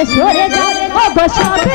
দূরে সরে যাও ও গো সবে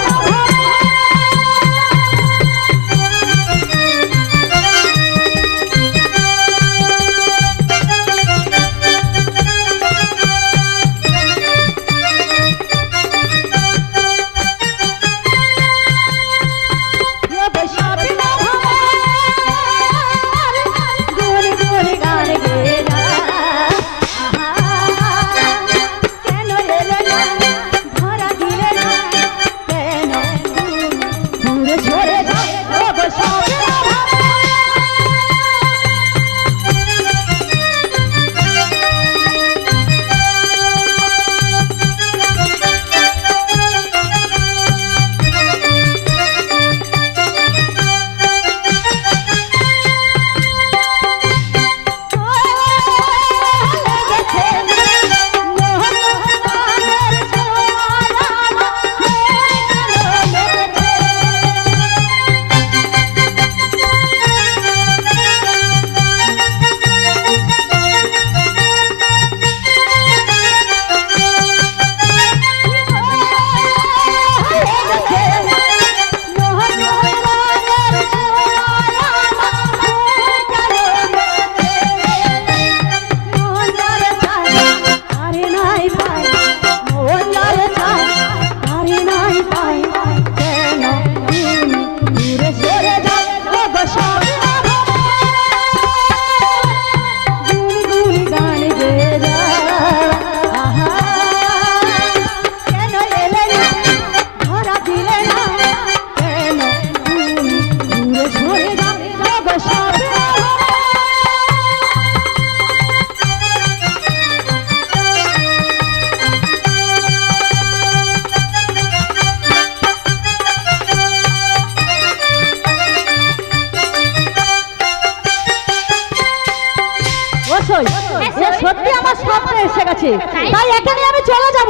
সত্যি আমার স্বপ্নে এসে গেছে, তাই এখানে আমি চলে যাব।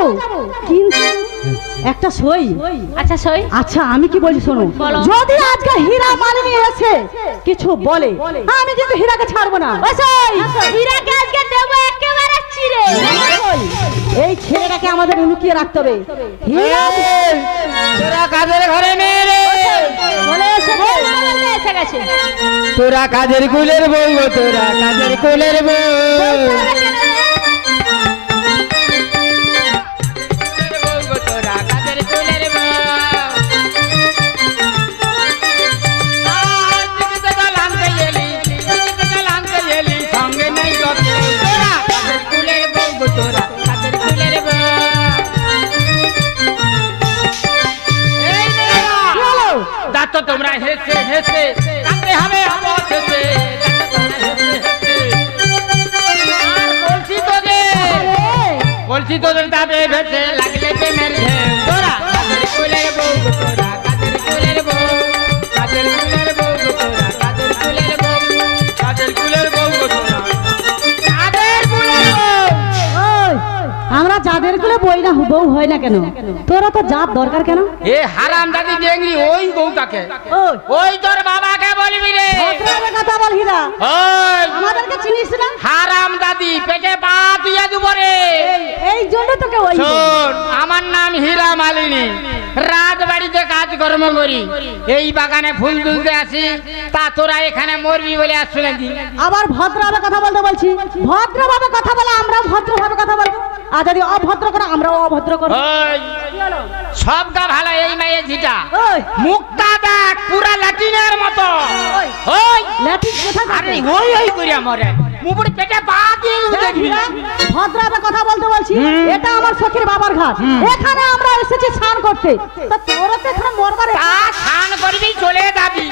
কিন্তু একটা সই। আচ্ছা সই। আচ্ছা আমি কি বলি শোনো, যদি আজকে হীরা মালিনী এসে কিছু বলে আমি কিন্তু হীরাকে ছাড়বো না। হীরাকে আজকে দেব একেবারে চিড়ে। এই ছেলেটাকে আমাদের লুকিয়ে রাখতে হবে। হীরা তোরা কাজের ঘরে মেয়ে রে, বলে এসে গেছে। তোরা কাজের কুলের বউ, তোরা কাজের কুলের বউ। তোমরা হেসে হেসে কাঁদতে হবে হেসে, বলছি তোদের দাবে ভেসে লাগলে প্রেমের ঢেউ। তোরা কাজের কুলের বউ, তোরা কাজের কুলের বউ, কাজের কুলের বউ, তোরা কাজের কুলের বউ, কাজের কুলের বউ, তোরা কাজের কুলের বউ। আমরা যাদের কুলে বই না বউ হয় না কেন, তোরা তো জাত দরকার কেন? এ হারাম দাদি ডেঙ্গি ওই বউটাকে ওই তোর বাবাকে বলবি রে। ভদ্রভাবে কথা বল হীরা, আমাদেরকে চিনিস না? হারাম দাদি পেটে পা দিয়ে দেব রে। এই জন্য তোকে ওই শোন, আমার নাম হীরা মালিনী, রাজবাড়িতে কাজকর্ম করি, এই বাগানে ফুল তুলতে আসি, তা তোরা এখানে মরবি বলে আসছো নাকি? আবার ভদ্রভাবে কথা বলতে বলছি, ভদ্রভাবে কথা বলে আমরা ভদ্রভাবে কথা বলবো, আর যদি অভদ্র করে আমরাও অভদ্র করবো। সবটা ভালো এই মেয়ে ঝিটা, মুখটা দেখ পুরা ল্যাটিনের মতো। ওই ল্যাটিন কোথায়? আরে ওই ওই করিয়া মরে মুপুর পেটে পা দিয়ে দেখবি। ভদ্রভাবে কথা বলতে বলছি, এটা আমার সখীর বাবার ঘাট, এখানে আমরা এসেছি স্নান করতে, তা তোরা তো এখানে মরবারে স্নান করবি চলে যাবি,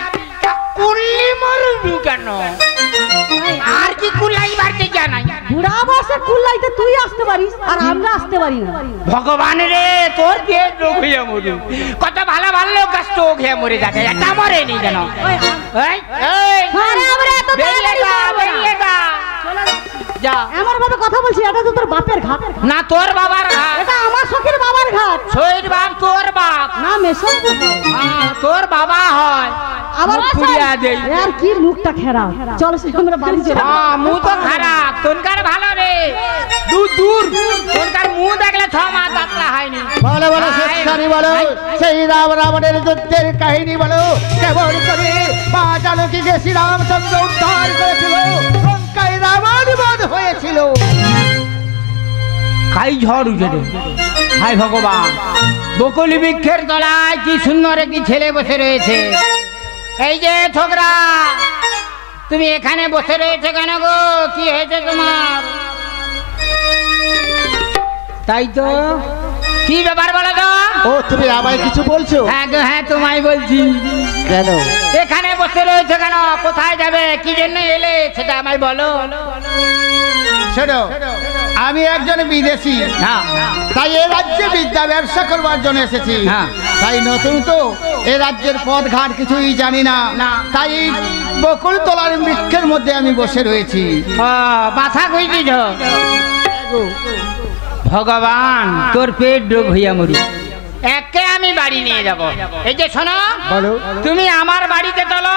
কুল্লি মরবি কেন? আর কি কুল্লাইবার কে জানাই? বুড়া বয়সে কুল্লাইতে তুই আসতে পারিস আর আমরা আসতে পারি না। ভগবান রে, তোর পেট রোগ হয়ে মরু, কত ভালো ভালো লোক স্ট্রোক হয়ে মরে যাচ্ছে, এটা মরে নি কেন? এই এই বেরিয়ে যা, বেরিয়ে যা। যা। এমন ভাবে কথা বলছি, এটা তো তোর বাপের ঘাট। না তোর বাবার ঘাট, এটা আমার সখীর বাবার ঘাট। শহীদ বাপ তোর বাপ না মেশন তোর বাবা হয়। আবার মুখ ফুরিয়া দেই। আর কি মুখটা খারাপ। চল সে আমরা বাড়ি চলে যাই। মুখ তো খারাপ, তোনকার ভালো রে। দূর দূর তোনকার মুখ দেখলে 6 মাস যাত্রা হয়নি। বলো বলো শেষকারী বলো, সেই রাম রাবণের যুদ্ধের কাহিনী বলো। কেমন করে মা জানকীকে শ্রীরামচন্দ্র উদ্ধার করেছিল, লঙ্কায় রাবণ বধ হয়েছিল। খাই ঝড় উঠে রে। হায় ভগবান, বকুলি বৃক্ষের তলায় কি সুন্দর একটি ছেলে বসে রয়েছে। এই যে ছোকরা, তুমি এখানে বসে রয়েছে কেন গো? কি হয়েছে তোমার? তাই তো, কি ব্যাপার বলো তো? ও তুমি আমায় কিছু বলছো? হ্যাঁ গো হ্যাঁ, তোমায় বলছি। কেন এখানে বসে রয়েছে কেন? কোথায় যাবে? কি জন্য এলে সেটা আমায় বলো। শোনো, আমি একজন বিদেশি, হ্যাঁ তাই এ রাজ্যে বিদ্যা ব্যবসা করবার জন্য এসেছি। হ্যাঁ। তাই নতুন তো এ রাজ্যের পথ ঘাট কিছুই জানি না, তাই বকুল তলার বৃক্ষের মধ্যে আমি বসে রয়েছি। মাথা খুঁজছিস? ভগবান, তোর পেট রোগ হইয়া মরি। একে আমি বাড়ি নিয়ে যাব। এই যে শোনো, বলো। তুমি আমার বাড়িতে চলো,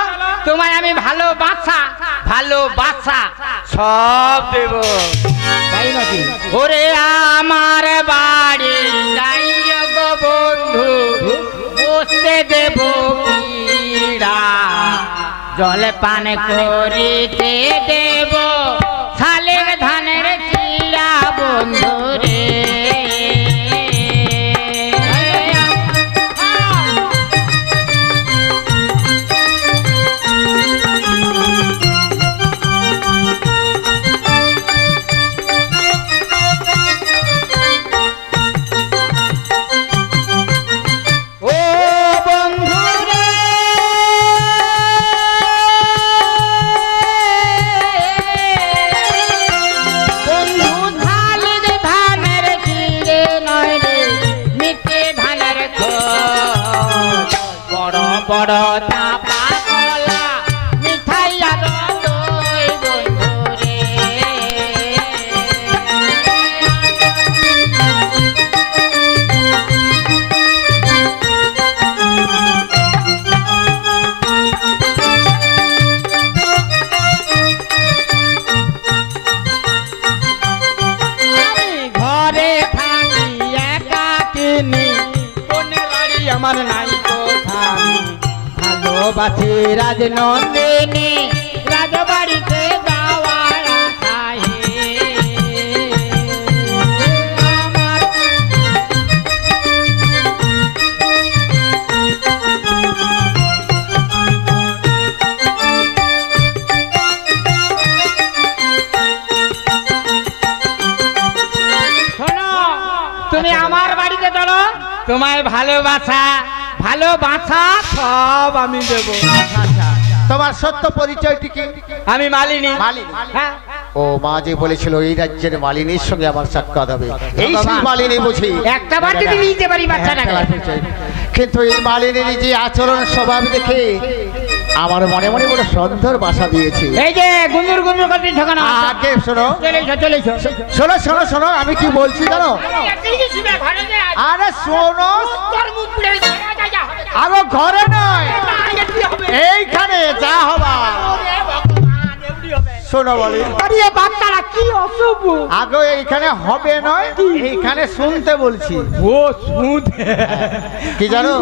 তোমায় আমি ভালো বাচ্চা সব দেব। তাই নাকি? ওরে আমার বাড়ি যাইও গো বন্ধু, বসতে দেব পীড়া, জল পান করিতে দেব শালের ধানের চিড়া বন্ধু রে। আমার নাই কোথায় ভালোবাসি রাজনন্দিনী, রাজবাড়িতে যাওয়ার আশায় আমার। শোনো, তুমি আমার বাড়িতে চলো, তোমায় ভালোবাসা সব আমি দেব। তোমার সত্য পরিচয়টি কি? আমি মালিনী। মালিনী? হ্যাঁ। ও মা যে বলেছিল এই রাজ্যের মালিনীর সঙ্গে আমার সাক্ষাৎ হবে, এই সেই মালিনী বুঝি? একটা বার যদি নিতে পারি বাচ্চাটাকে। কিন্তু এই মালিনীর যে আচরণ স্বভাব দেখে আমার মনে মনে বড় সন্দেহ বাসা দিয়েছে। এই যে গুন্দুর গুন্দুর করতে ঠকানো। আগে শোনো, চলে শোনো শোনো শোনো, আমি কি বলছি জানো? আরে শোনো, আরো ঘরে নয়, এইখানে যা হবা। শোনো বলি, বাচ্চারা কি অশুভ। আগে এইখানে হবে নয়, এইখানে শুনতে বলছি। ও শুনতে কি জানো,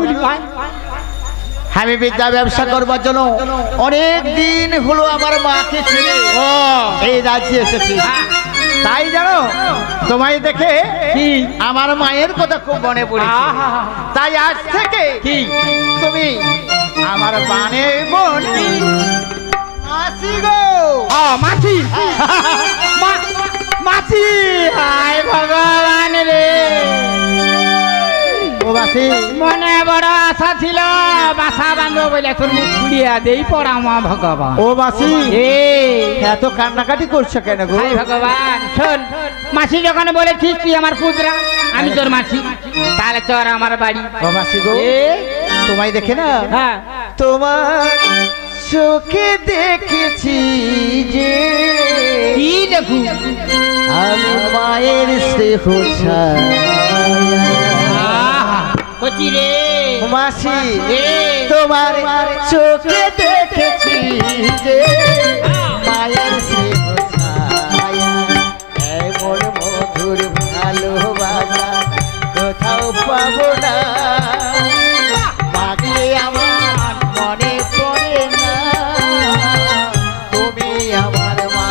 আমি বিদ্যা ব্যবসা করবার জন্য অনেক দিন হলো আমার মাকে ছেড়ে এই রাজ্যে এসেছি। তাই জানো, তোমায় দেখে আমার মায়ের কথা খুব মনে পড়েছে। তাই আজ থেকে তুমি আমার বানের বোন মাসি গো। মাছি মাছি, হায় ভগবান রে। ও মাসি, মনে বড় আশা ছিল বাসা বাঁধবো বলে, তোর মুখ খুলিয়া দেই পড়া মা ভগবান। ও মাসি, এত কান্নাকাটি করছো কেন গো? হায় ভগবান, শোন, মাসি যখন বলেছিস তুই আমার পুত্রা, আমি তোর মাসি, তাহলে চর আমার বাড়ি। ও মাসি গো, তোমায় দেখে না, হ্যাঁ, তোমার চোখে দেখেছি যে কি দেখু স্নেহ ছায়া। কচি রে মাসি এ তোমার চোখে দেখেছি যে মায়ের স্নেহ ছায়া। এমন মধুর ভালোবাসা কোথাও পাবো না। মাকে আমার মনে পড়ে না, তুমি আমার মা।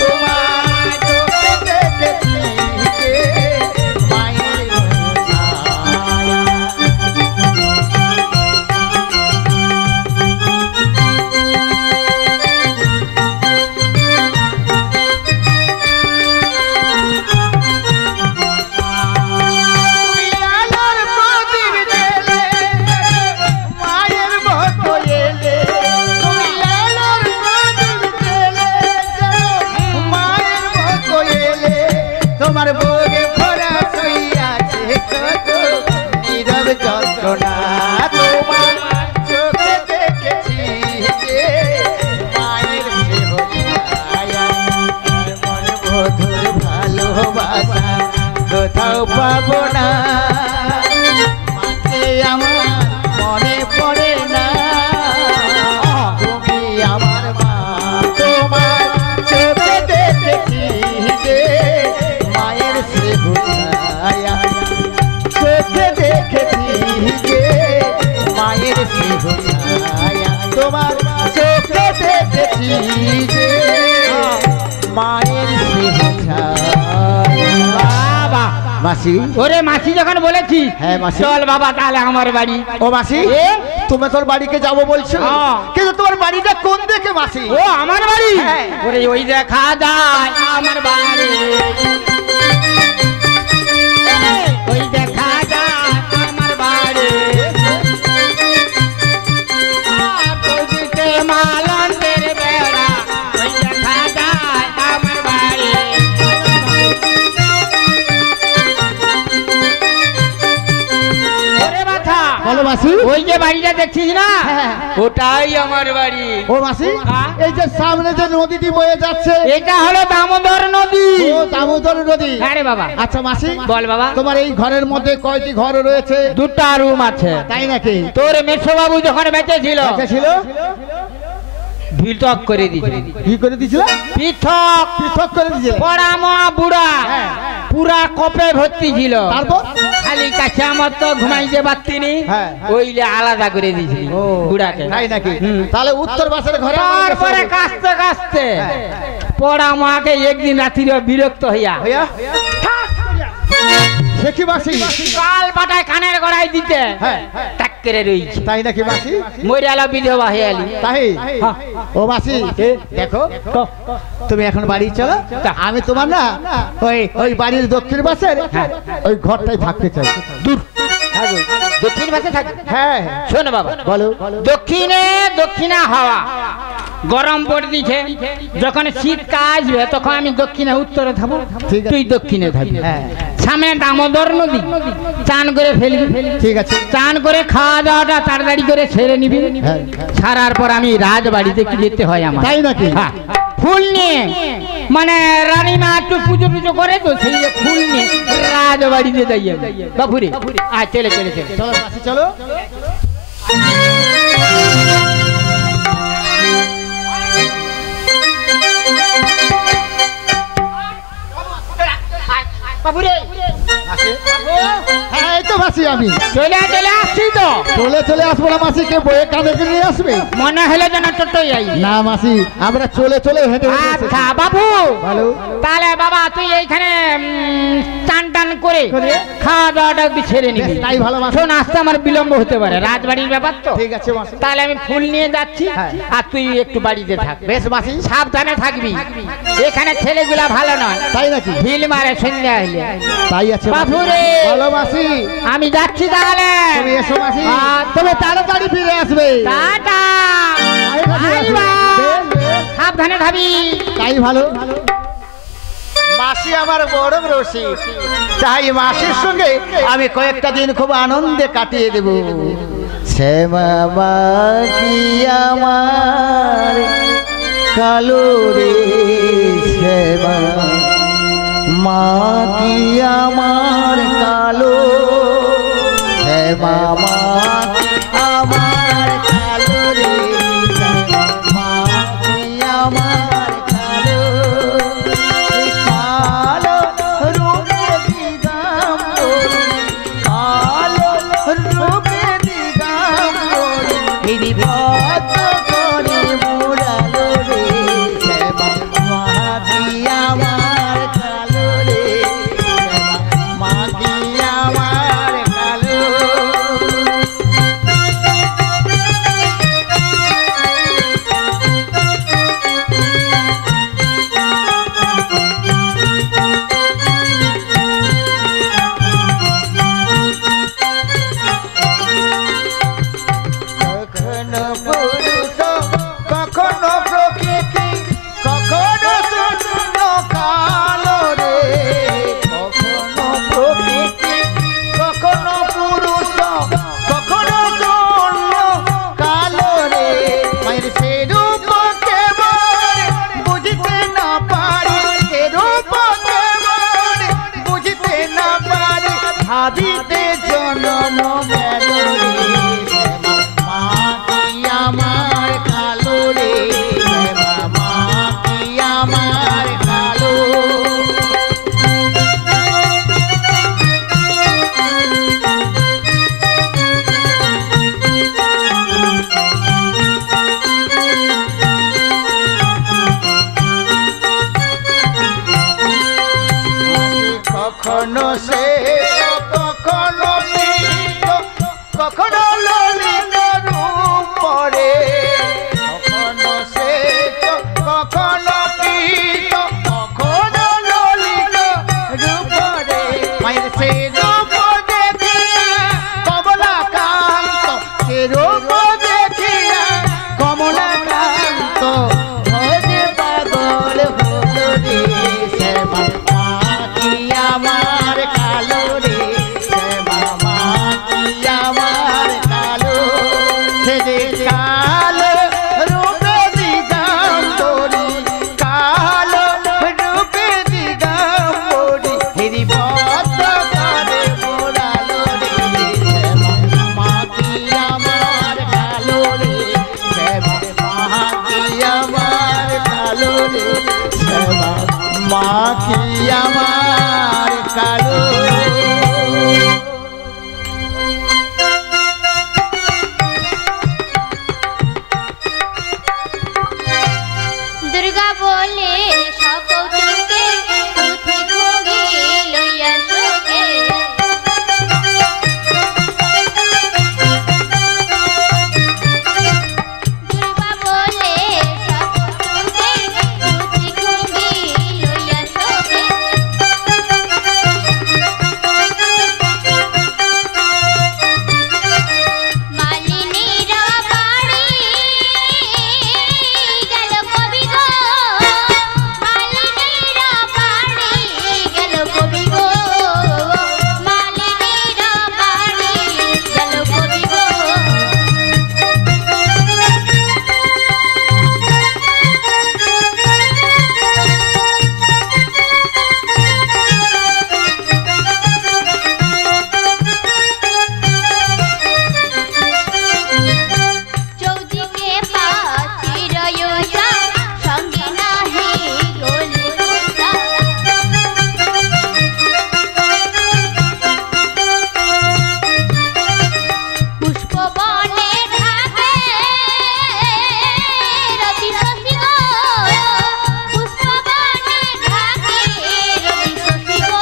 তোমার চোখে দেখেছি যে মায়ের ছায়া। তোমার বুকে ভরা সইয়াছে কত নীরব যন্ত্রণা। তোমার চোখে দেখেছি যে মায়ের স্নেহ ছায়া। এমন মধুর ভালোবাসা কোথাও পাবো না। মাকে আমার মনে পড়ে না, তুমি আমার মা। তোমার চোখে দেখেছি যে মায়ের স্নেহ ছায়া। চোখে দেখেছি যে মায়ের স্নেহ ছায়া। তোমার চোখে দেখেছি যে মায়ের স্নেহ ছায়া। বাবা মাসি ওরে মাসি যখন বলেছিস হ্যাঁ, মাসি। চল বাবা তাহলে আমার বাড়ি। ও মাসি এ? তুমি তোর বাড়িকে যাবো বলছো, হ্যাঁ। কিন্তু তোমার বাড়িটা কোন দিকে মাসি? ও আমার বাড়ি হ্যাঁ। ওরে ওই দেখা যায় আমার বাড়ি। ওই দেখা যায় আমার বাড়ি। তোদিকে মালন্দের বেড়া, ওই দেখা যায় আমার বাড়ি। ওরে বাছা, বলো মাসি। ওই যে বাড়িটা দেখছিস না হ্যাঁ। ওটাই আমার বাড়ি। ও মাসি হ্যাঁ। এই যে সামনে যে নদীটি বয়ে যাচ্ছে এটা হলো দামোদর নদী। ও দামোদর নদী। হ্যাঁ রে বাবা। আচ্ছা মাসি বল বাবা। তোমার এই ঘরের মধ্যে কয়টি ঘর রয়েছে? দুটা রুম আছে। তাই নাকি? তোর মেসোবাবু যখন বেঁচে ছিল আচ্ছা ছিল, পৃথক করে দিয়েছিল। কি করে দিছিল? পৃথক পৃথক করে দিয়েছিল। পড়া মা বুড়া হ্যাঁ। পুরা কপে ভর্তি ছিল। তারপর খালি কাছে আমার তো ঘুমাইতে পারতিনি, হ্যাঁ। ওইলে আলাদা করে দিয়েছিল ও বুড়াকে। তাই নাকি? হুম। তাহলে উত্তর পাশের ঘরে আমার তারপরে কাছে- কাস্তে কাস্তে হ্যাঁ। পড়া মাকে একদিন রাত্রিরে বিরক্ত হইয়া ভাইয়া সে কি মাসি? কাল বাটায় কানের গড়াই দিতে হ্যাঁ। টাক করে রইছে। তাই নাকি মাসি? মরে আলো বিধবা হয়ে আলি। তাই হ্যাঁ। ও মাসি দেখো তুমি এখন বাড়ি চলো, তা। আমি তোমার না ওই ওই বাড়ির দক্ষিণ পাশের ওই ঘরটাই থাকতে চাই। দূর দক্ষিণ পাশে থাকবে। হ্যাঁ শোন বাবা, বলো। দক্ষিণে দক্ষিণা হাওয়া গরম পড়ে দিছে। যখন শীতকাল আসবে তখন আমি দক্ষিণে উত্তরে থাকবো, ঠিক আছে। তুই দক্ষিণে থাকবি। হ্যাঁ। সামনে দামোদর নদী, চান করে ফেলবি। ঠিক আছে। চান করে খাওয়া দাওয়াটা তাড়াতাড়ি করে ছেড়ে নিবি। হ্যাঁ। ছাড়ার পর আমি রাজবাড়িতে কি যেতে হয় আমার। তাই নাকি? হ্যাঁ। ফুল নিয়ে মানে রানীমা একটু পুজো টুজো করে তো সেই যে ফুল নিয়ে রাজবাড়িতে যাই বাপুরে। আয় চলে চলে চলে। চলো মাসি চলো। বাপুরে মাসি হ্যাঁ এই তো মাসি আমি চলে চলে আসছি তো। চলে আসবো না মাসি, কে বয়ে কাঁধে করে নিয়ে আসবে? মনে হলো যেন টোটোই যাই। না মাসি আমরা চলে হেঁটে হেঁটে এসেছি। আচ্ছা বাবু, ভালো। তাহলে বাবা তুই এইখানে টান টান করে খাওয়া দাওয়াটা একটু ছেড়ে নিবি। বেশ, তাই ভালো মাসি। শোন আসতে আমার বিলম্ব হতে পারে, রাজবাড়ির ব্যাপার তো। ঠিক আছে মাসি। তাহলে আমি ফুল নিয়ে যাচ্ছি, হ্যাঁ। আর তুই একটু বাড়িতে থাক। বেশ মাসি। সাবধানে থাকবি, এখানে ছেলেগুলা ভালো নয়, তাই নাকি? ঢিল মারে সন্ধ্যা হইলে। তাই আছে মাসি। বাপুরে। বলো মাসি। আমি যাচ্ছি তাহলে। তুমি এসো মাসি। আচ্ছা। তবে তাড়াতাড়ি ফিরে আসবে। টাটা। তাই ভালো। Bye bye. বেশ, বেশ। সাবধানে থাকবি। তাই ভালো। মাসি আমার বড় রসিক, তাই মাসির সঙ্গে আমি কয়েকটা দিন খুব আনন্দে কাটিয়ে দেব। শ্যামা মা কি আমার কালো রে, শ্যামা মা কি শ্যামা মা কি আমার কালো। দুর্গা বলে সকৌতুকে পুঁথি ভোগে লইয়া শোকে। দুর্গা বলে সকৌতুকে পুঁথি ভোগে লইয়া শোকে। মালিনীরা বাড়ি গেল কবি গো, মালিনীরা বাড়ি গেল কবি গো, মালিনীরা বাড়ি গেল কবি গো। চৌদিকে পাখির ইউসা, সঙ্গে নাহি গলি গুসা। পুষ্পবনে ঢাকে রবি শশী গো, পুষ্পবনে ঢাকে রবি শশী গো,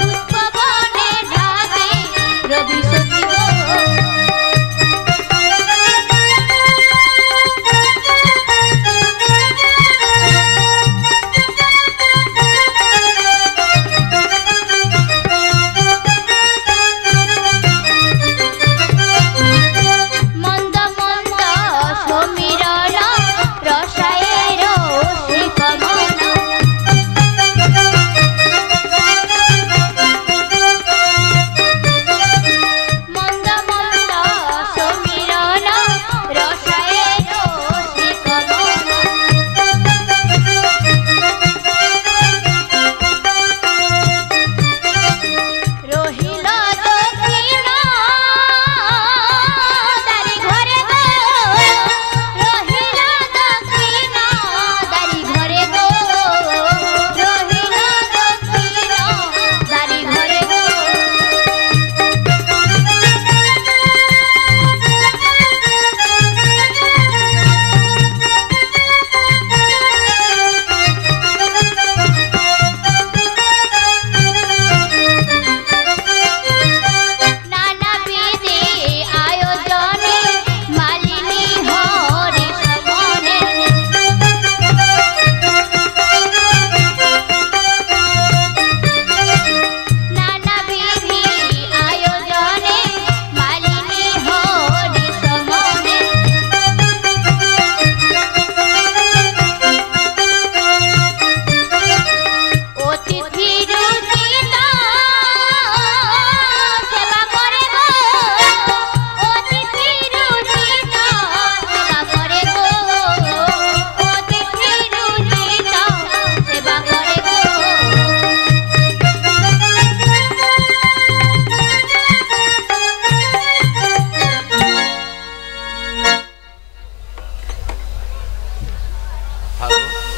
পুষ্পবনে ঢাকে রবি শশী গো। মন্দ মন্দ সমীরণ রসায়ের শিখমন। মন্দ মন্দ সমীরণ রসায়ের শিখমন। রহিল দক্ষিণ দারি ঘরে গো, রহিল দক্ষিণ দারি ঘরে গো, রহিল দক্ষিণ দারি ঘরে গো। নানাবিধি আয়োজনে মালিনী হরি সমনে। নানাবিধি আয়োজনে মালিনী হরি সমনে। অতিথি রুচিত সেবা করে গো, অতিথি রুচিত সেবা করে গো, অতিথি রুচিত সেবা করে গো।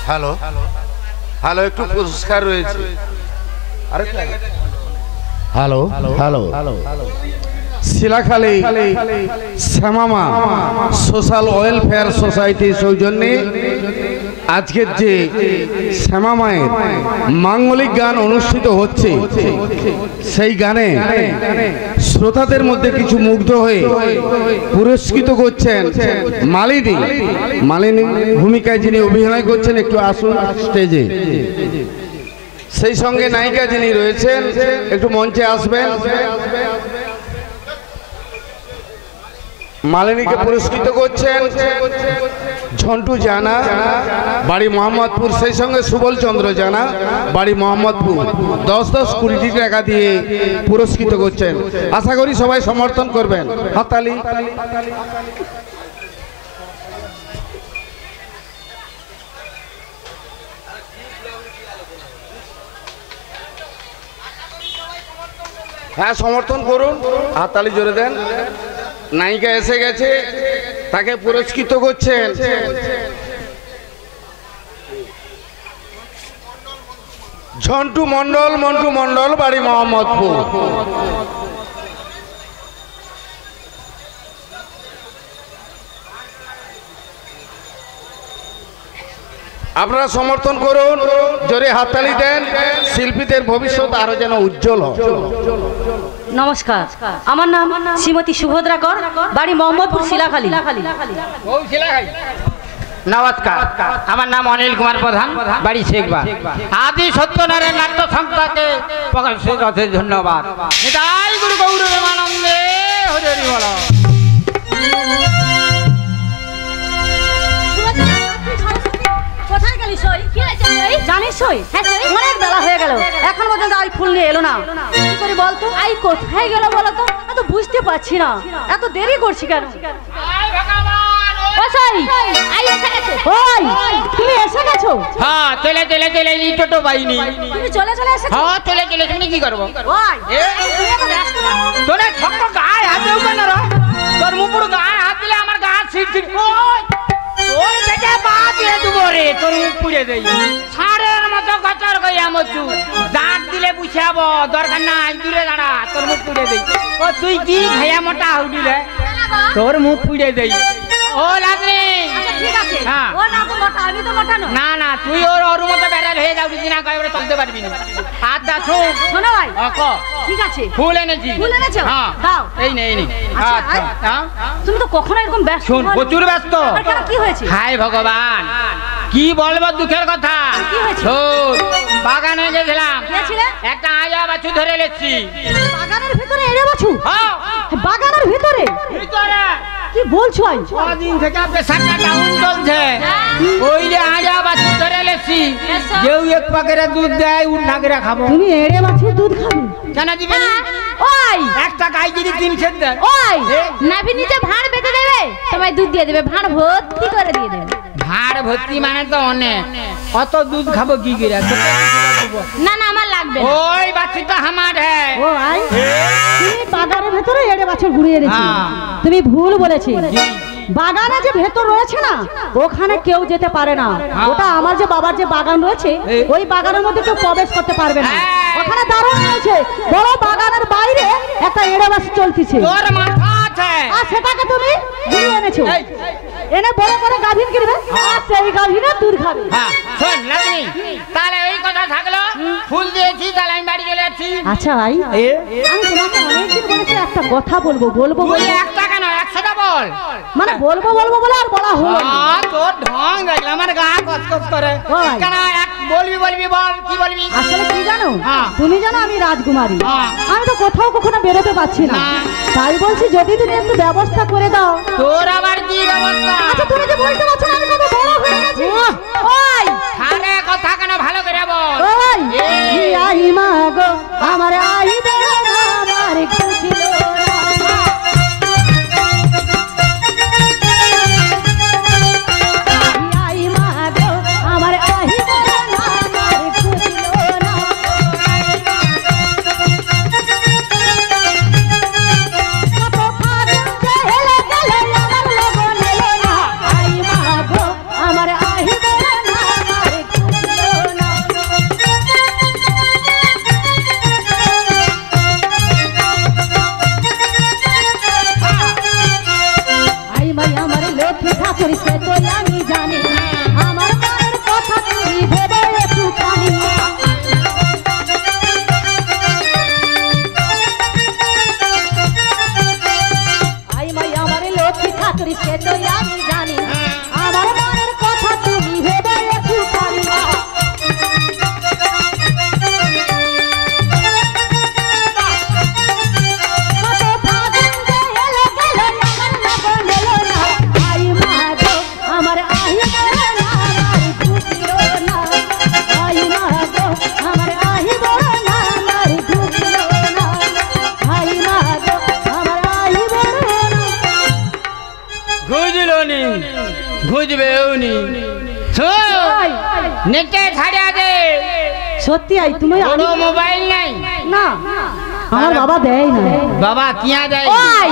হ্যালো হ্যালো, একটু পুরস্কার রয়েছে। আরে হ্যালো হ্যালো, শিলাখালী শ্যামামা সোশ্যাল ওয়েলফেয়ার সোসাইটির সৌজন্যে আজকের যে শ্যামামায়ের মাঙ্গলিক গান অনুষ্ঠিত হচ্ছে, সেই গানে শ্রোতাদের মধ্যে কিছু মুগ্ধ হয়ে পুরস্কৃত করছেন মালিনী। মালিনী ভূমিকায় যিনি অভিনয় করছেন, একটু আসুন স্টেজে। সেই সঙ্গে নায়িকা যিনি রয়েছেন, একটু মঞ্চে আসবেন। মালিনীকে পুরস্কৃত করছেন ঝন্টু জানা, বাড়ি মোহাম্মদপুর, সেই সঙ্গে সুবল চন্দ্র জানা, বাড়ি মোহাম্মদপুর। 10-10 20 টাকা দিয়ে পুরস্কৃত করছেন। আশা করি সবাই সমর্থন করবেন। হাততালি। হ্যাঁ, সমর্থন করুন, হাততালি জোরে দেন। নায়িকা এসে গেছে, তাকে পুরস্কৃত করছেন ঝন্টু মন্ডল, মন্টু মন্ডল, বাড়ি মোহাম্মদপুর। আপনারা সমর্থন করুন, জোরে হাততালি দেন, শিল্পীদের ভবিষ্যৎ আরো যেন উজ্জ্বল হয়। নমস্কার, আমার নাম শ্রীমতী সুভদ্রা কর, বাড়ি মোহাম্মদপুর শিলাখালী। নমস্কার, আমার নাম অনিল কুমার প্রধান, বাড়ি শেখবা। আদি সত্যনারায়ণ নাট্য সংস্থাকে প্রকাশের ধন্যবাদ। নিতাই গুরু গৌরবানন্দে হরি হরি বল। কোথায় গেলি সই? কি হয়েছে সই? জানিস সই, হ্যাঁ সই। অনেক বেলা হয়ে গেল, এখন পর্যন্ত আই ফুল নিয়ে এলো না। কি করে বলতো? আই কোথায় গেল বলো তো? এত বুঝতে পারছি না, এত দেরি করছি কেন? ও সই, আই এসে গেছে। ওই, তুমি এসে গেছো? হ্যাঁ, চলে চলে চলে এই টোটো পাইনি। তুমি চলে চলে এসেছো? হ্যাঁ, চলে চলে তুমি কি করবো? ওই, তুমি এত ব্যস্ত না। তোরে ঠক্ক গায়ে হাত দেও কেন রে? তোর মুপুর গায়ে হাত দিলে আমার গা ছিটছিট। ওই, তোর যেটা পা দিয়ে দেবো রে, তোর মুখ পুড়ে দেই। ষাঁড়ের মতো গচর গইয়া মচু, দাঁত দিলে বুঝাবো, দরকার নাই, দূরে দাঁড়া, তোর মুখ পুড়ে দেই। ও তুই কি খাইয়া মোটা হউডি রে? তোর মুখ পুড়ে দেই। ও লাদনি, আচ্ছা ঠিক আছে, হ্যাঁ। ও না তো মোটা, আমি তো মোটা নই। না না, তুই ওর মতো বেড়াল হয়ে যাবি না, কয়েকবার চলতে পারবি না। আচ্ছা শোন, শোনো ভাই, ক ঠিক আছে, ফুল এনেছি। ফুল এনেছো? হ্যাঁ, দাও। এই নে এই নে। আচ্ছা, আচ্ছা, হ্যাঁ। তুমি তো কখনো এরকম ব্যস্ত শোন, হও না। প্রচুর ব্যস্ত। আর কেন, কি হয়েছে? হায় ভগবান, কি বলবো দুঃখের কথা। কি হয়েছে? শোন, বাগানে গেছিলাম, গেছিলে? একটা আয়া বাছু ধরে এসেছি। বাগানের ভিতরে এড়ে বাছু? হ্যাঁ, বাগানের ভিতরে? ভিতরে কি বলছো আই? কদিন থেকে পেশাটা ডাউন চলছে, ওই যে আয়া বাছু ধরে এসেছি। কেউ এক পাকেরে দুধ দেয়, উঠ নাগরে খাবো। তুমি এড়ে বাছুর দুধ খাবে? কেন দিবেন? ওই, একটা গাই যদি 3 সের দেয়। ওই, নাভি নিচে ভাঁড় বেঁধে দেবে, তোমায় দুধ দিয়ে দেবে, ভাঁড় ভর্তি করে দিয়ে দেবে। ভাড় ভর্তি মানে তো অনেক, অত দুধ খাবো কি করে? না না, আমার লাগবে না। ওই বাচ্চি তো আমার হ্যাঁ। ও আই, তুমি বাগানের ভিতরে এড়ে বাছুর ঘুরিয়ে এনেছো। হ্যাঁ। তুমি ভুল বলেছি। বাগানে যে ভেতর রয়েছে না, ওখানে কেউ যেতে পারে না। ওটা আমার যে বাবার যে বাগান রয়েছে, ওই বাগানের মধ্যে কেউ প্রবেশ করতে পারবে না। ওখানে দারুণ রয়েছে, বড় বাগানের বাইরে একটা এড়ে বাছুর চলতেছে। তোর মাথা আছে। আর সেটাকে তুমি ঘুরিয়ে এনেছো, এনে বড় করে গাভীর কিনবে, আর সেই গাভীরে দুধ খাবে। হ্যাঁ, শোন লাগনি, তাহলে ওই কথা থাকলো। ফুল দিয়েছি, তাহলে আমি বাড়ি চলে যাচ্ছি। আচ্ছা ভাই, আমি তোমাকে অনেকদিন বলেছি একটা কথা বলবো বলবো তুই বলবো। একটা কেন, 100টা বল। মানে বলবো বলবো বলে আর বলা হলো না। তোর ঢং দেখলে আমার গা কচকচ করে। ওই। কেন এক বলবি বলবি, বল কি বলবি? আসলে কি জানো, হ্যাঁ। তুমি জানো আমি রাজকুমারী, হ্যাঁ। আমি তো কোথাও কখনো বেরোতে পারছি না। না। তাই বলছি যদি তুমি একটু ব্যবস্থা করে দাও। তোর আবার কি ব্যবস্থা? আচ্ছা তুমি যে বলতে পারছো না আমি কত বড় হয়ে গেছি। ওই খানে কথা কেন, ভালো করে বল। ওই এই। আই মা গো আমার আই দে আমার খুশিল না। আই মা গো আমার আই দে আমার খুশিল না। কত ফাগুন যে হেলে গেলে আমার লগন এলো না। আই মা গো আমার আই দে আমার খুশিল না। আই মাই আমার লক্ষ্মী ঠাকুর সে তো আমি জানি, আমার মনের কথা তুমি ভেবে একটুখানি। আই মাই আমার লক্ষ্মী ঠাকুর সে তো আমি জানি, আমার মনের কথা তুমি ভেবে একটুখানি। কত ফাগুন যে হেলে গেল আমার লগন এলো না। আই মা গো আমার আই দে আমার খুশিল না। আই মা গো আমার আই দে আমার খুশিল না। আই মা গো আমার আই দে বুঝলো নি, বুঝবেও নি। শোন, নেটে ছাড়িয়া দে। সত্যি আই তুমি কোনো মোবাইল নাই? না, আমার বাবা দেয় না। বাবা কিয়া দেয়? ওই,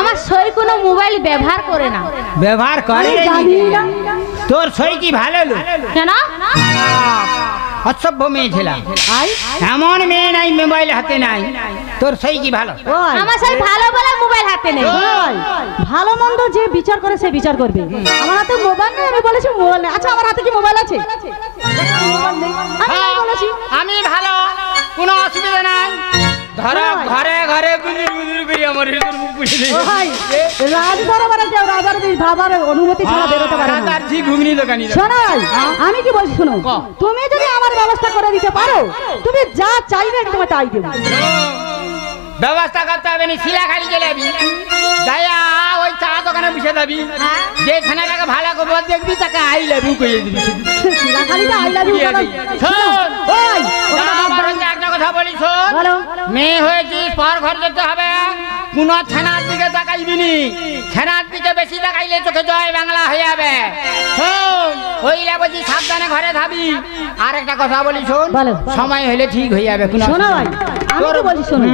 আমার সই কোনো মোবাইল ব্যবহার করে না। ব্যবহার করে আমি জানি না। তোর সই কি ভালো লোক? কেন? অসভ্য মেয়ে ছিলাম আই এমন মেয়ে নাই মোবাইল হাতে নাই তোর সেই কি ভালো ওই আমার সেই ভালো বলে মোবাইল হাতে নেই ওই, ভালো মন্দ যে বিচার করে সে বিচার করবে আমার হাতে মোবাইল নেই আমি বলেছি মোবাইল নেই আচ্ছা আমার হাতে কি মোবাইল আছে মোবাইল নেই আমি নাই বলেছি আমি ভালো কোনো অসুবিধা নাই ধরো ওই। ঘরে ঘরে গুজুর গুজুর করে আমার হৃদয় মুখ পুষে দিই ওই, রাজ দরবারে যাও রাজার বাবার অনুমতি ছাড়া বেরোতে পারে না তার ঠিক ঘুগনি দোকানি শোনাই আমি কি বলছি শোনো ক। তুমি যদি আমার ব্যবস্থা করে দিতে পারো তুমি যা চাইবে তোমার তাই দেবো ব্যবস্থা করতে হবে না শিলা খালি গেলাবি যাইয়া ওই চা দোকানে বসে যাবি যে ছেলেটাকে ভালো খবর দেখবি তাকে আই লাভ ইউ কইয়ে দিবি শিলাখালিতে আই লাভ ইউ দিয়ে বলো দিবি। শোন ওই যা আবার হচ্ছে একটা কথা বলি শোন বলো মেয়ে হয়েছিস পর ঘর যেতে হবে কোন ছানার দিকে তাকাইবি নি ছানার দিকে বেশি তাকাইলে চোখে জয় বাংলা হয়ে যাবে শোন ওইলা বলছি সাবধানে ঘরে থাকবি আর একটা কথা বলি শোন বলো। সময় হলে ঠিক হয়ে যাবে কোনো শোনো ভাই আমি তো বলছি শোনো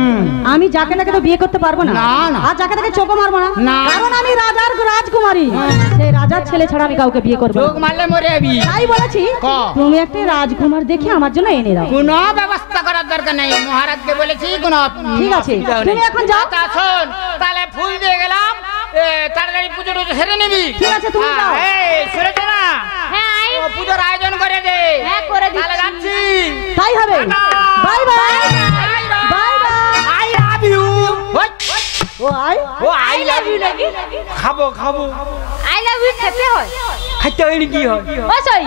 আমি যাকে তাকে তো বিয়ে করতে পারবো না না, না। আর যাকে তাকে চোখও মারবো না না। কারণ আমি রাজার রাজকুমারী সেই রাজার ছেলে ছাড়া আমি কাউকে বিয়ে করবো না। চোখ মারলে মরে যাবি তাই বলেছি ক। তুমি একটা রাজকুমার দেখে আমার জন্য এনে দাও কোনো ব্যবস্থা করার দরকার নেই মহারাজকে বলেছি কোনো ঠিক আছে, অসুবিধাও নেই। তুমি এখন যাও। আচ্ছা, শোন তাহলে ফুল দিয়ে গেলাম তাড়াতাড়ি পুজো টুজো সেরে নিবি ঠিক আছে, তুমি যাও। এই শুনেছ না হ্যাঁ আই ও, পুজোর আয়োজন করে দে হ্যাঁ, করে দিচ্ছি। তাহলে যাচ্ছি তাই হবে bye bye bye bye I love you ও আই ও আই লাভ ইউ নাকি খাবো খাবো আই লাভ ইউ খেতে হয় খাইতে হয়নি কি হয় ও সই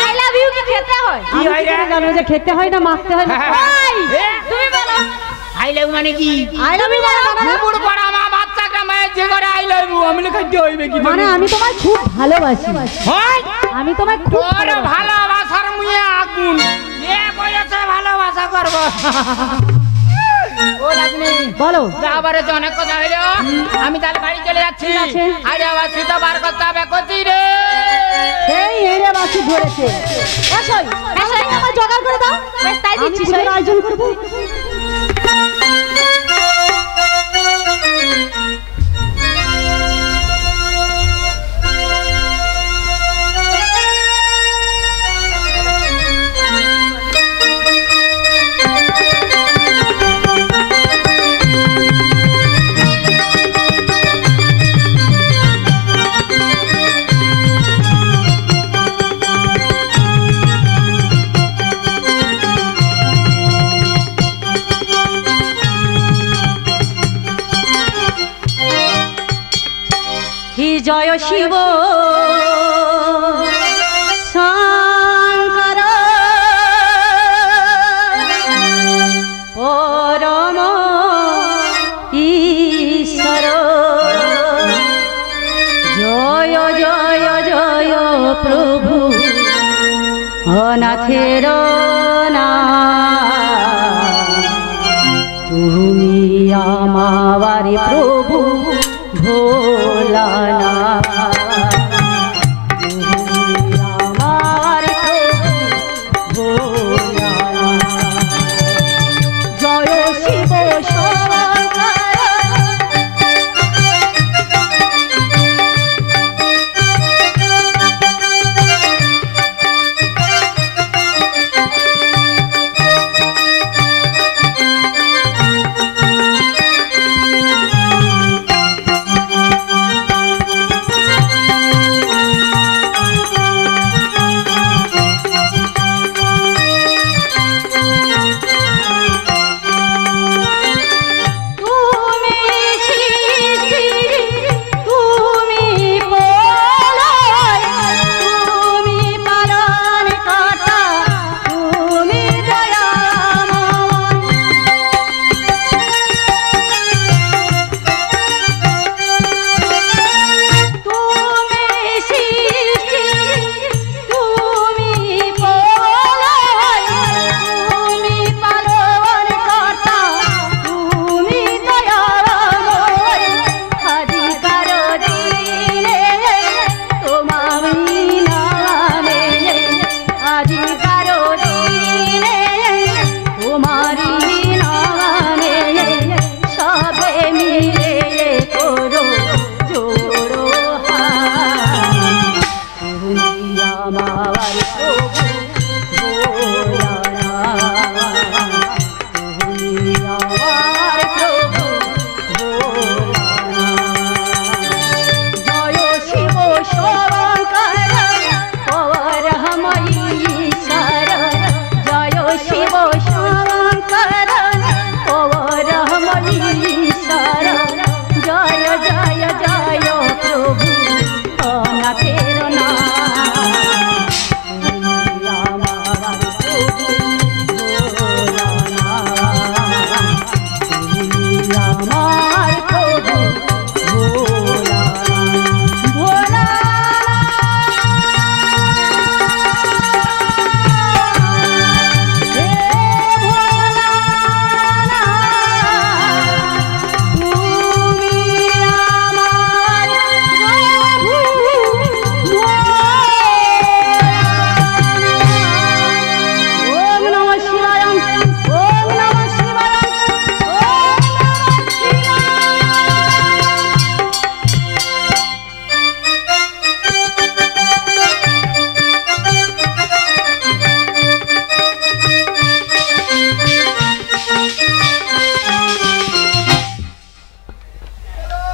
আই লাভ ইউ কি খেতে হয় কি আমি হয় কি রে? করে জানবো যে খেতে হয় না মাখতে হয় না ওই তুমি বলো আই লাভ মানে কি আই লাভ ইউ বুড় পড়া মা বাচ্চাকে মায়ের যে করে আই লাভ ইউ আমি খাইতে হইবে কি মানে আমি তোমায় খুব ভালোবাসি হয় আমি তোমায় খুব তোর ভালোবাসি। ভালোবাসার মুয়ে আগুন এ বয়সে ভালোবাসা করব ও লাগনি বলো যাবারে তো অনেক কথা হইলো আমি তাহলে বাড়ি চলে যাচ্ছি ঠিক আছে। আরে আবার তো বার করতে হবে কচি রে সেই এরে বাসি ধরেছে এসই এসই আমার জোগাড় করে দাও বেশ তাই আমি দিচ্ছি পুজোর সই আয়োজন করব হি জয় শিব শঙ্কর পরম ঈশ্বর জয় জয় জয় প্রভু অনাথের না তুমি আমার প্রভু ভোলানা তুমি আমার প্রভু ভোলানা জয় শিব শঙ্কর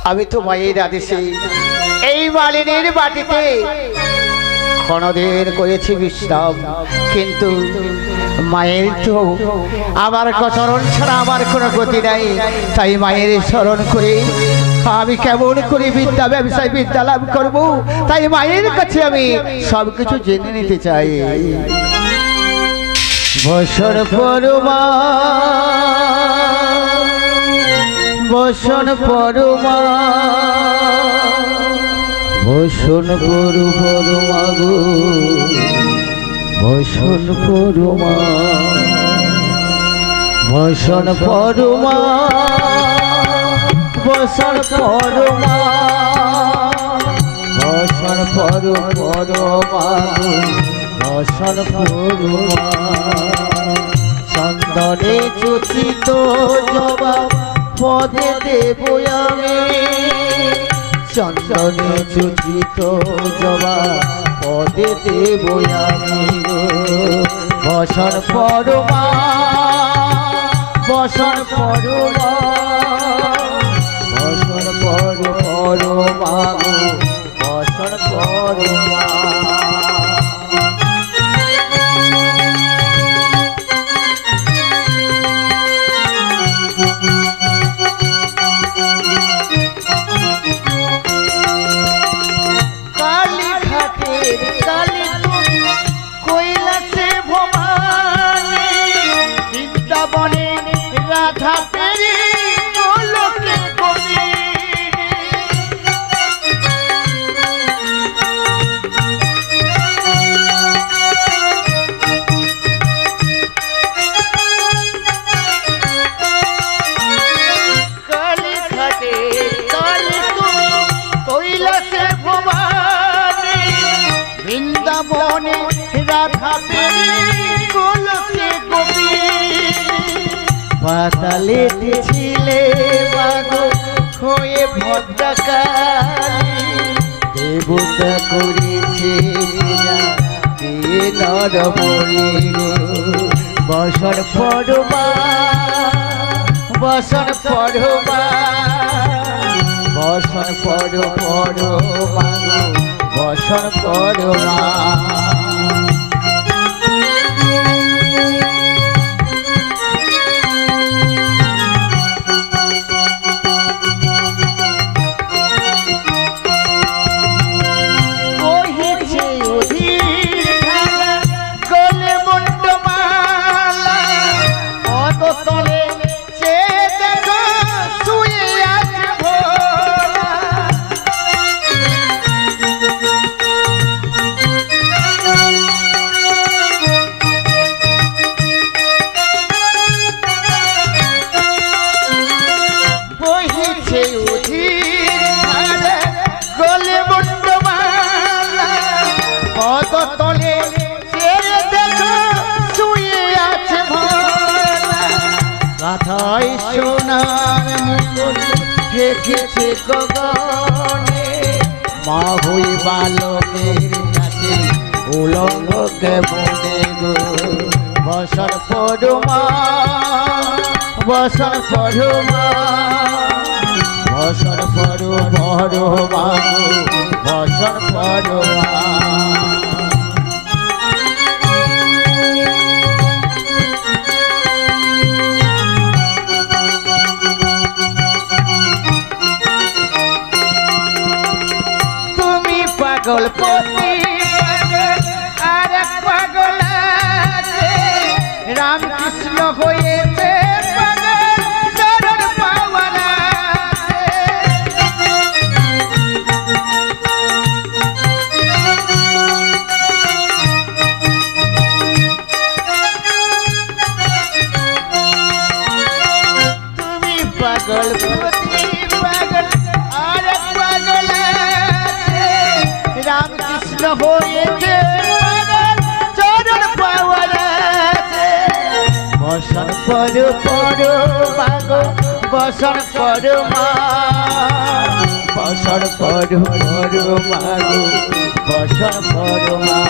আমি তো মায়ের আদেশে এই মালিনীর বাটিতে ক্ষণদিন করেছি বিশ্রাম, কিন্তু মায়ের তো আমার চরণ ছাড়া আমার কোনো গতি নাই। তাই মায়ের স্মরণ করে আমি কেমন করে বিদ্যা ব্যবসায় বিদ্যা লাভ করবো, তাই মায়ের কাছে আমি সবকিছু জেনে নিতে চাই। বসন পরমা বসন পরমা বসন পরু পরমা গো বসন পরমা বসন পরমা বসন পরমা বসন পরু পরমা গো বসন পরমা চন্দনে চুচিত জবা পদে দেব আমি চন্দনে চুচিত জবা পদে দেব আমি বসন পরমা বসন পরমা বসন পরমা বসন পরমা পাতালে ছিলে মাগো হয়ে ভদ্রকালী দেবতা করেছে দিয়ে নরবলি গো বসন পরমা বসন পরমা বসন পরমা গো বসন পরমা গগনে মা হই বালকের কাছে উলঙ্গকে মনে গো বসন পরমা বসন পরমা বসন পরমা বসন পরমা পাগলপতি আর এক পাগল আছে রামকৃষ্ণ হয়েছে পাগল চরণ পাওয়ার তুমি পাগলপতি পাগল আর এক পাগল রামকৃষ্ণ হয়েছে চরণ পাওয়ার বসন পরমা গো বসন পরমা বসন পরমা গো বসন পরমা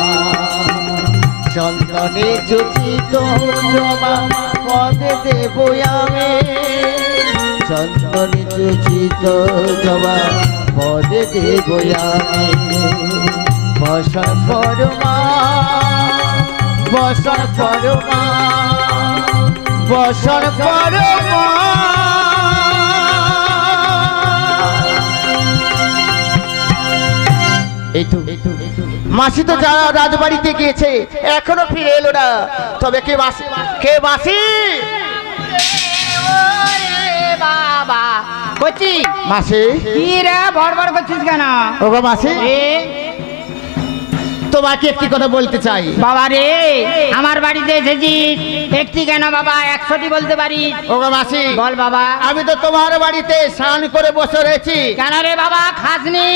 চন্দনে চুচিত জবা পদে দেব আমি চন্দনে চুচিত জবা পদে দেব বসন পরমা বসন পরমা বসন পরমা। মাসি তো যারা রাজবাড়িতে গিয়েছে এখনো ফিরে এলো না। তবে কে মাসি কে মাসি বাবা কচি মাসি কি রে বড় করছিস কেন? ওগো মাসি তোমাকে একটি কথা বলতে চাই। বাবা রে আমার বাড়িতে এসেছিস একটি কেন বাবা 100টি বলতে পারি। ওগো মাসি বল বাবা। আমি তো তোমার বাড়িতে স্নান করে বসে রয়েছি। কেন রে বাবা খাসনি?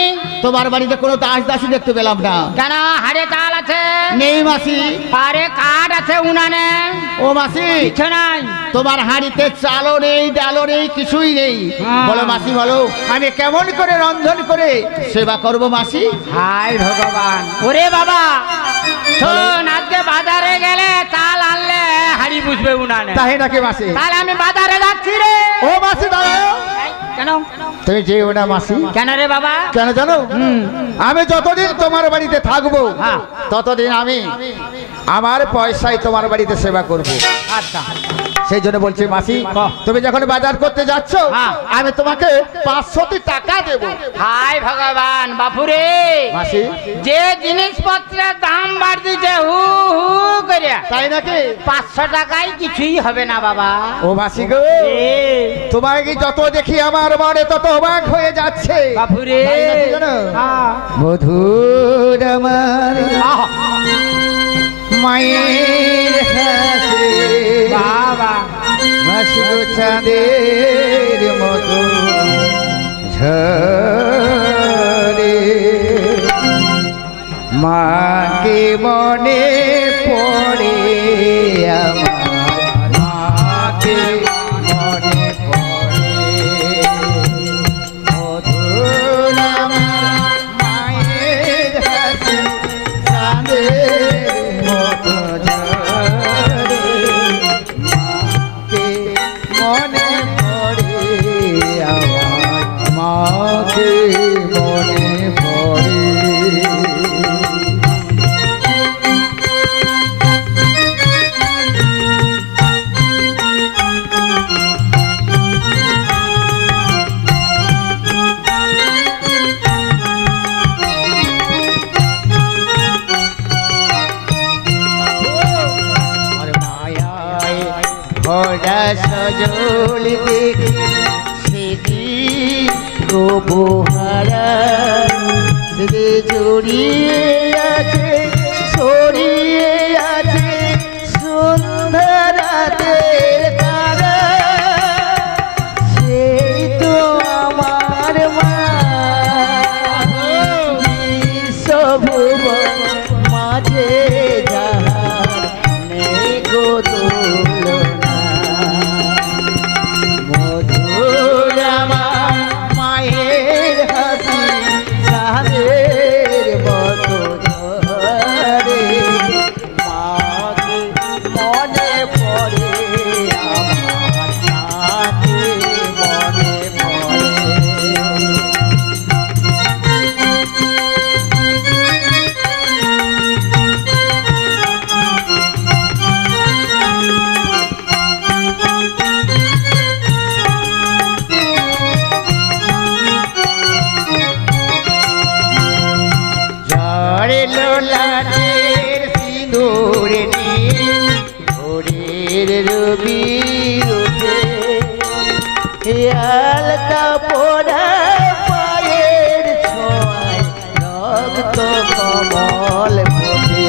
তোমার বাড়িতে কোনো দাস দাসী দেখতে পেলাম না। কেন হাড়ে চাল আছে? নেই মাসি। আরে কাঠ আছে উনানে। ও মাসি কিছু নাই। তোমার হাড়িতে চালও নেই ডালও নেই কিছুই নেই। বলো মাসি বলো আমি কেমন করে রন্ধন করে সেবা করব মাসি? হায় ভগবান। ওরে বাবা শোন আজকে বাজারে গেলে চাল আনলে হাড়ি বুঝবে উনানে। তাই নাকি মাসি? তাহলে আমি বাজারে যাচ্ছি রে। ও মাসি দাঁড়াও। কেন? তুমি যেও না মাসি। কেন রে বাবা? কেন জানো? আমি যতদিন তোমার বাড়িতে থাকবো ততদিন আমি আমার পয়সায় তোমার বাড়িতে সেবা করব। আচ্ছা সেই জন্য বলছি মাসি তুমি যখন বাজার করতে যাচ্ছ আমি তোমাকে 500 টাকা দেব। হায় ভগবান বাপুরে মাসি যে জিনিসপত্রের দাম বাড়ছে হু হু করে। তাই নাকি? 500 টাকায় কিছুই হবে না বাবা। ও মাসি গো তোমাকে যত দেখি আমার মনে তত অবাক হয়ে যাচ্ছে বাপুরে। মধুর আমার মায়ের হাসি বাবা হাসি গো চাঁদের মতো ঝরে মাকে মনে পড়ে আমার মাকে মনে পড়ে মধুর আমার মায়ের হাসি চাঁদের মতো ঝরে মাকে মনে পড়ে আমার মাকে মনে পড়ে। ভরা সজল দেখি সেটি গোবহারা সে জড়িয়ে আছে ছড়িয়ে আছে সন্ধ্যা রাতের তারা সেই তো আমার মা বিশ্বভুবন মাঝে যাহার নেই গো তুলনা মধুর আমার মায়ের হাসি চাঁদের মতো ঝরে মাকে মনে পড়ে আমার মাকে মনে পড়ে। ঝড়ে লোলাটের সিঁদুর নিয়ে ভোরের রবি উঠে আলতা পোড়া পায়ের ছোঁয়ায় রক্ত কমল ফোটে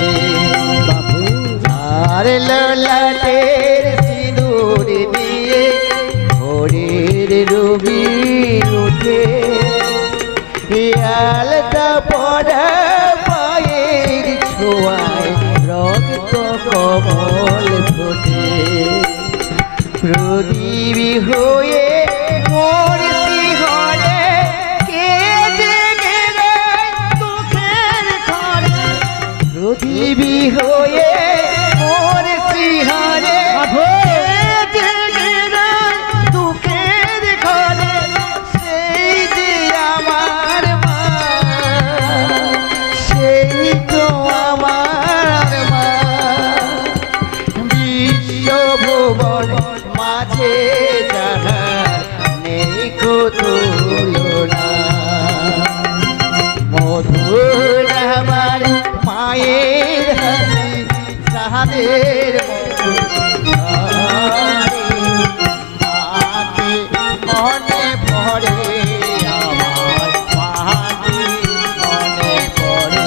আর লোলাটের সিঁদুর নিয়ে ভোরের রবি উঠে আলতা পড়া পায়ের ছোঁয়ায় রক্ত কমল ফোটে প্রদীপী হয়ে মোর শিহরে কে জেগে দেয় দুঃখের ঘরে প্রদীপী হয়ে মোর শিহরে কে জেগে দেয় দুঃখের ঘরে মায়ের মাকে মনে পড়ে আমার মাকে মনে পড়ে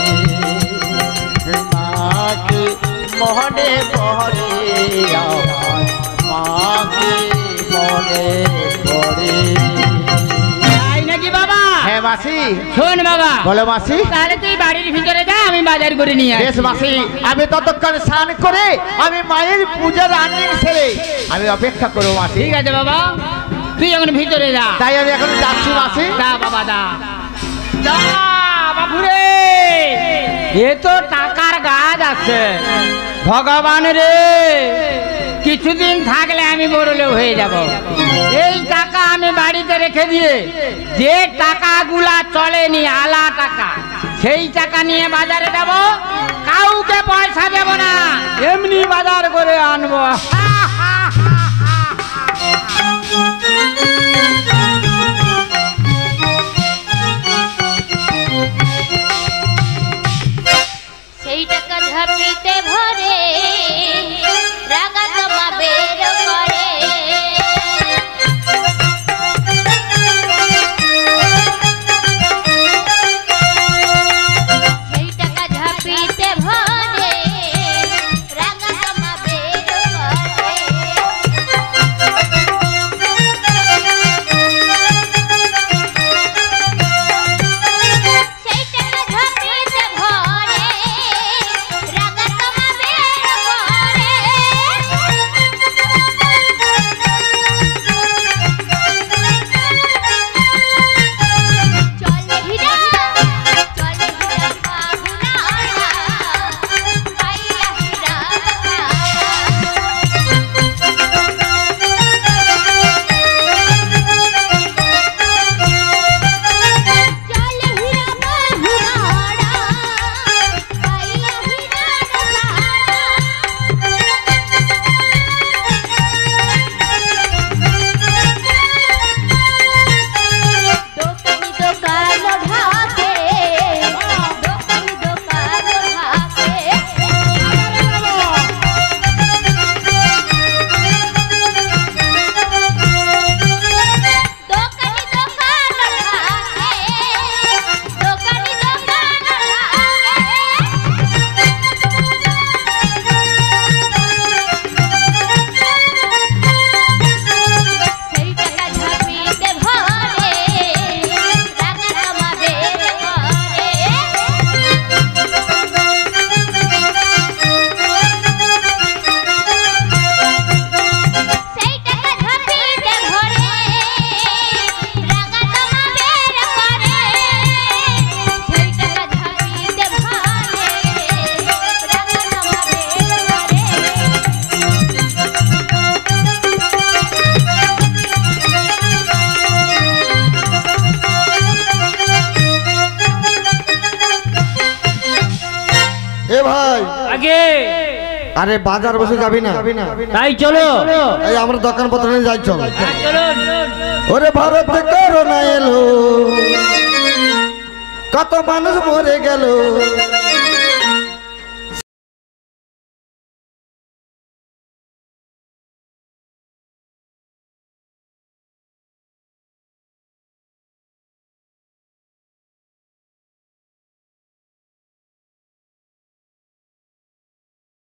মাকে মনে পড়ে আমার মাকে মনে পড়ে। তাই নাকি বাবা? হ্যাঁ মাসি। শোন বাবা, বলো মাসি। তাহলে তুই বাড়ির ভিতরে যা, আমি বাজার করে নিয়ে আসি। বেশ মাসি, আমি ততক্ষণ স্নান করে আমি মায়ের পূজার রান্নিং সেরে আমি অপেক্ষা করবো মাসি। ঠিক আছে বাবা, তুই এখন ভিতরে যা। তাই আমি এখন যাচ্ছি মাসি। যা বাবা যা। যা বাপুরে, এ তো টাকার গাছ আছে। ভগবান রে, কিছুদিন থাকলে আমি বড়লোক হয়ে যাব। এই টাকা আমি বাড়িতে রেখে দিয়ে যে টাকাগুলা চলেনি আলা টাকা, সেই টাকা নিয়ে বাজারে যাব, কাউকে পয়সা দেব না, এমনি বাজার করে আনবো। সেই টাকা ঝাঁপিতে ভরে রাগা তোমা বের করে। সেই টাকা ঝাঁপিতে ভরে রাগা তোমা বের করে। সেই টাকা ঝাঁপিতে ভরে রাগা তোমা বের করে। চলে হীরা পাহুনা পাইয়া হীরা চলে হীরা পাহুনা পাইয়া হীরা দোকানি দোকান ঢাকে, দোকানি দোকান ঢাকে। দোকানি দোকান ঢাকে, দোকানি দোকান ঢাকে। সেই টাকা ঝাঁপিতে ভরে রাগা তোমা বের করে। সেই টাকা ঝাঁপিতে ভরে রাগা তোমা বের করে। সেই টাকা ঝাঁপিতে ভরে রাগা তোমা বের করে। এ ভাই, আগে আরে বাজার বসে যাবি না? তাই চলো। এই আমরা দোকান পত্র নিয়ে যাই, চল। চলো ওরে ভারতে করোনা এলো, কত মানুষ মরে গেল,